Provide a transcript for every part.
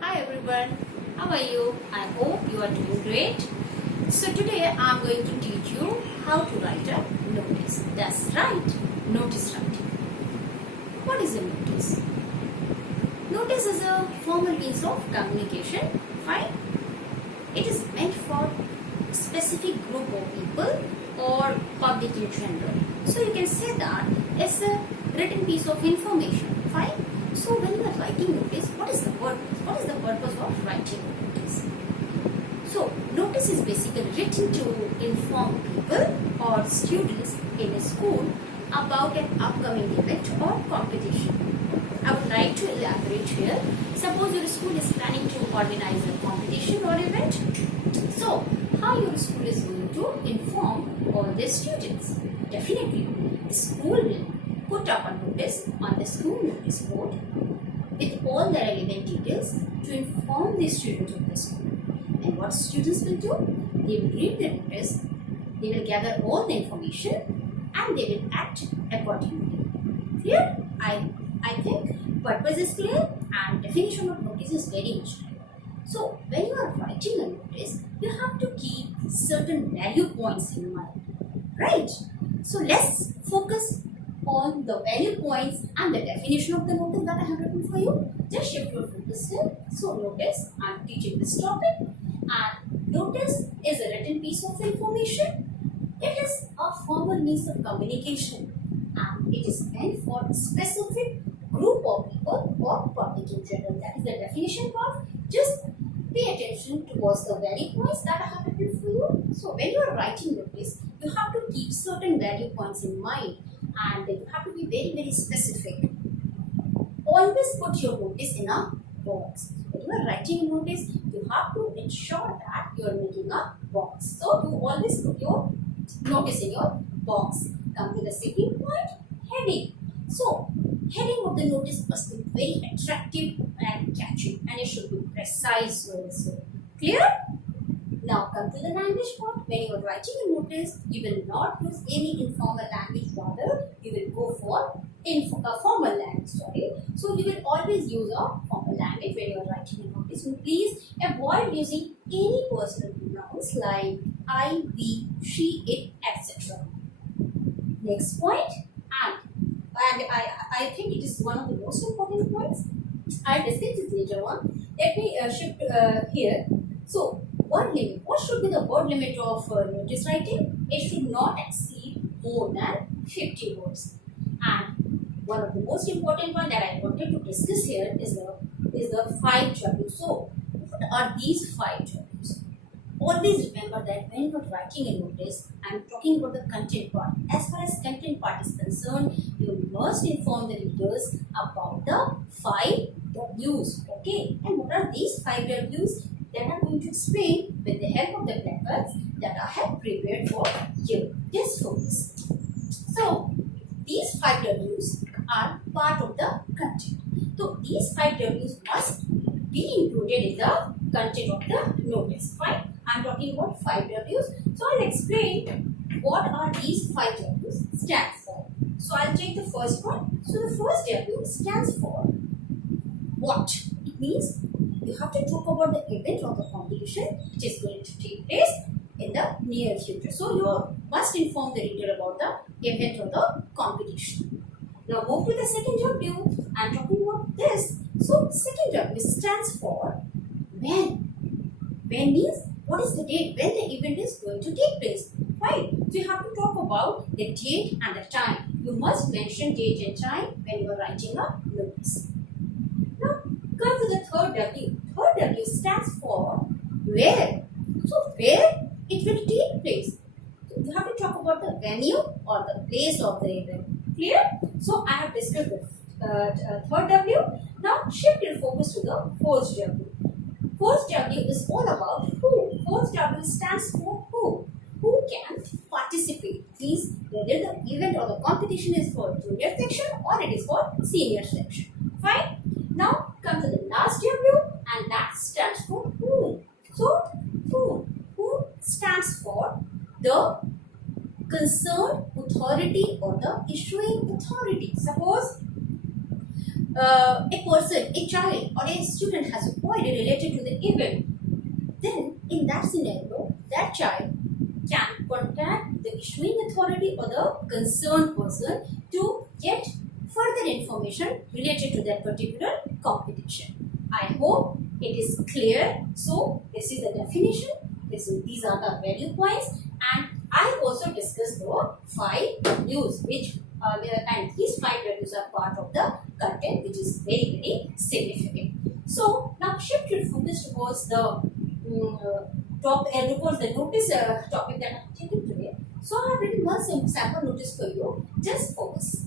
Hi everyone, how are you? I hope you are doing great. So today I am going to teach you how to write a notice. That's right, notice writing. What is a notice? Notice is a formal means of communication. Fine. It is meant for a specific group of people or public in general. So you can say that it's a written piece of information. Fine. So when you are writing notice, what is the purpose? What is the purpose of writing a notice? So notice is basically written to inform people or students in a school about an upcoming event or competition. I would like to elaborate here. Suppose your school is planning to organize a competition or event. So how your school is going to inform all the students? Definitely, the school will put up a notice on the school notice board with all the relevant details to inform the students of the school. And what students will do? They will read the notice, they will gather all the information and they will act accordingly. Clear? I think purpose is clear and definition of notice is very much clear. So when you are writing a notice, you have to keep certain value points in mind. Right? So let's focus on the value points and the definition of the notice that I have written for you. Just shift your focus here. So notice, I am teaching this topic, and notice is a written piece of information. It is a formal means of communication and it is meant for a specific group of people or public in general. That is the definition part. Just pay attention towards the value points that I have written for you. So when you are writing notice, you have to keep certain value points in mind and you have to be very specific. Always put your notice in a box. When you are writing a notice, you have to ensure that you are making a box. So you always put your notice in your box. Come to the second point, heading. So heading of the notice must be very attractive and catchy and it should be precise also. Clear? Now come to the language part. When you are writing a notice, you will not use any informal language, rather you will go for formal language. So you will always use a formal language when you are writing a notice. So please avoid using any personal pronouns like I, we, she, it, etc. Next point, and I think it is one of the most important points. I'll discuss this later on. Let me shift here. So, word limit. What should be the word limit of notice writing? It should not exceed more than 50 words. And one of the most important one that I wanted to discuss here is the 5 W's. So, what are these 5 W's? Always remember that when you are writing a notice, I am talking about the content part. As far as content part is concerned, you must inform the readers about the 5 W's. Okay, and what are these 5 W's? That I am going to explain with the help of the placards that I have prepared for you. Just focus. So, these 5 W's are part of the content. So, these 5 W's must be included in the content of the notice. Fine. I am talking about 5 W's. So, I'll explain what are these 5 W's stand for. So, I'll take the first one. So, the first W stands for what? It means you have to talk about the event or the competition which is going to take place in the near future. So, you must inform the reader about the event or the competition. Now, move to the second W. I am talking about this. So, second W stands for when. When means what is the date when the event is going to take place. Right? So, you have to talk about the date and the time. You must mention date and time when you are writing a notice. Now, come to the third W. Third W stands for where. So, where it will take place. So, you have to talk about the venue or the place of the event. Clear? So, I have discussed the third W. Now, shift your focus to the fourth W. Fourth W is all about who. Fourth W stands for who. Who can participate. Means whether the event or the competition is for junior section or it is for senior section. Fine. Now come to the last W and that stands for whom. So who stands for the concerned authority or the issuing authority. Suppose a person, a child, or a student has a query related to the event, then in that scenario, that child can contact the issuing authority or the concerned person to get further information related to that particular competition. I hope it is clear. So this is the definition. These are the value points, and I also discussed the 5 values which and these 5 values are part of the content, which is very significant. So now shift your focus towards the towards the notice topic that I am taking today. So I have written one sample notice for you. Just focus.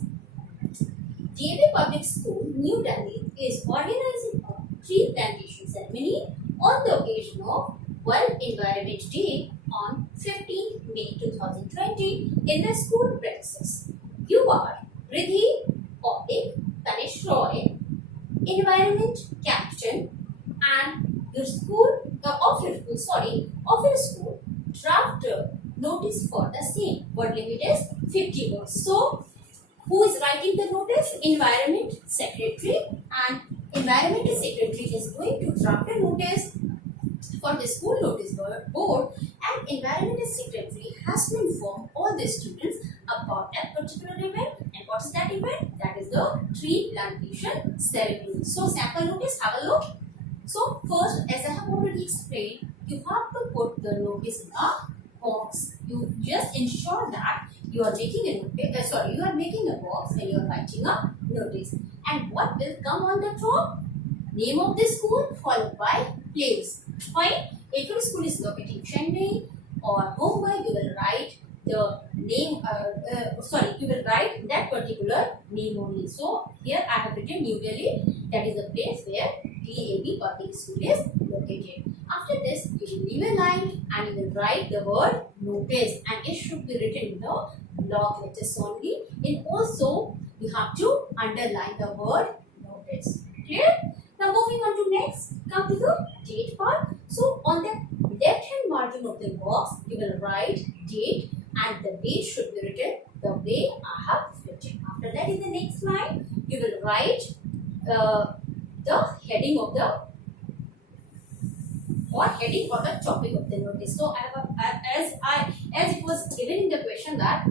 D.A.V.Public School, New Delhi is organizing a tree plantation ceremony on the occasion of World Environment Day on 15 May 2020 in the school premises. You are D.A.V.Public Tanesh Roy, Environment Captain, and your school, of your school, draft notice for the same. Word limit is 50 words. So, who is writing the notice? Environment Secretary, and Environment Secretary is going to draft a notice for the school notice board, and Environment Secretary has to inform all the students about that particular event. And what is that event? That is the tree plantation ceremony. So, sample notice, have a look. So, first, as I have already explained, you have to put the notice in a box. You just ensure that you are making a notice, you are making a box when you are writing a notice. And what will come on the top? Name of the school followed by place. Fine. If your school is located in Chennai or Mumbai, you will write the name. You will write that particular name only. So here I have written New Delhi. That is the place where D.A.V.Public School is located. After this, you will leave a line and you will write the word notice, and it should be written in the block letters only. And also, you have to underline the word notice. Clear? Now moving on to next, come to the date part. So on the left hand margin of the box, you will write date, and the date should be written the way I have written. After that, in the next line, you will write the heading of the topic of the notice. So as it was given in the question that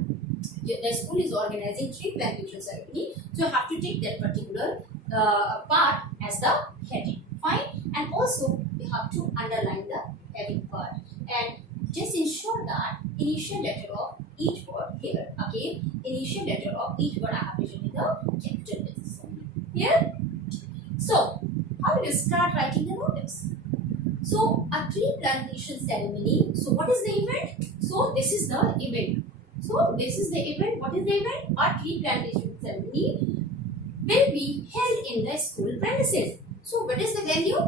the school is organizing tree plantation ceremony, so you have to take that particular part as the heading. Fine. And also you have to underline the heading part, and just ensure that initial letter of each word here. Again, initial letter of each word I have written in the capital letters only. Here. So how will you start writing the notice? So a tree plantation ceremony. So what is the event? So this is the event. So this is the event. What is the event? A tree plantation ceremony will be held in the school premises. So what is the venue?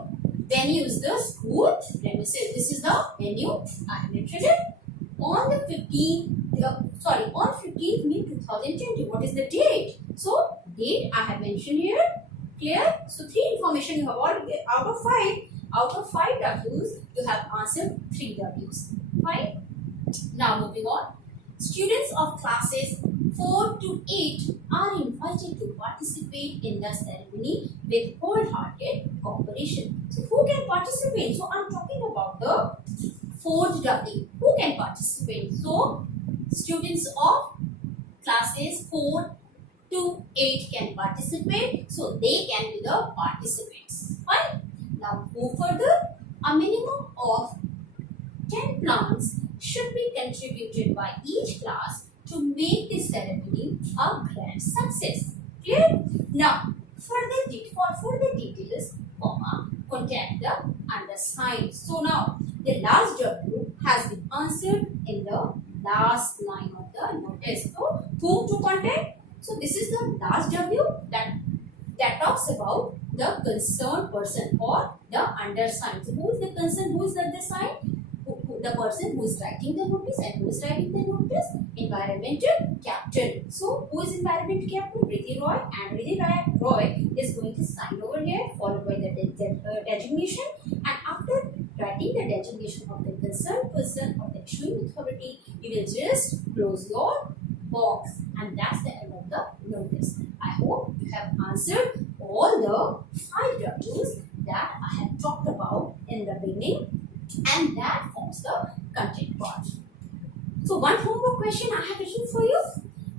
Venue is the school premises. This is the venue. I have mentioned it. On the 15th May 2020. What is the date? So date I have mentioned here. Clear? So 3 information you have already out of 5 W's, you have answered 3 W's. Fine. Now moving on. Students of classes 4 to 8 are invited to participate in the ceremony with wholehearted cooperation. So who can participate? So I am talking about the 4th W. Who can participate? So students of classes 4 to 8 can participate. So they can be the participants. Fine. Now move further. A minimum of 10 plants should be contributed by each class to make the ceremony a grand success. Clear? Now, for further details, contact the undersigned. So now, the last W has been answered in the last line of the notice. So, whom to contact? So, this is the last W that talks about the concerned person or the undersigned. So, who is the concerned? Who is the undersigned? The person who is writing the notice, and who is writing the notice? Environmental Captain. So, who is Environmental Captain? Riddhi Roy, and Riddhi Roy is going to sign over here, followed by the designation. And after writing the designation of the concerned person or the issuing authority, you will just close your box, and that's the end of the notice. I hope you have answered all all the 5 W's that I have talked about in the beginning, and that forms the content part. So one homework question I have written for you.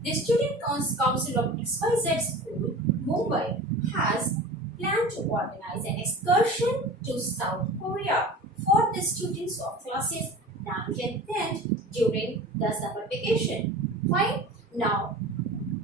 The Student Council of XYZ School, Mumbai, has planned to organize an excursion to South Korea for the students of classes 9th and 10th during the summer vacation. Fine. Now,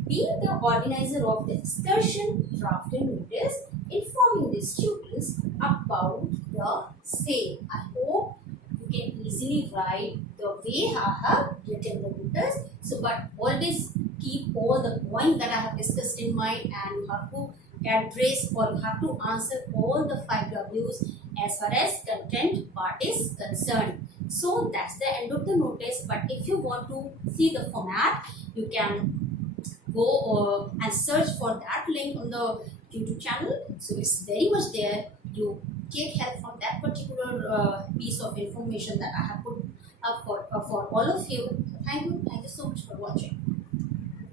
being the organizer of the excursion, draft a notice informing the students about the same. I hope you can easily write the way I have written the notice. So, but always keep all the points that I have discussed in mind, and you have to address or you have to answer all the 5 W's as far as content part is concerned. So that's the end of the notice. But if you want to see the format, you can go and search for that link on the YouTube channel. So it's very much there. You take help from that particular piece of information that I have put up for all of you. Thank you so much for watching.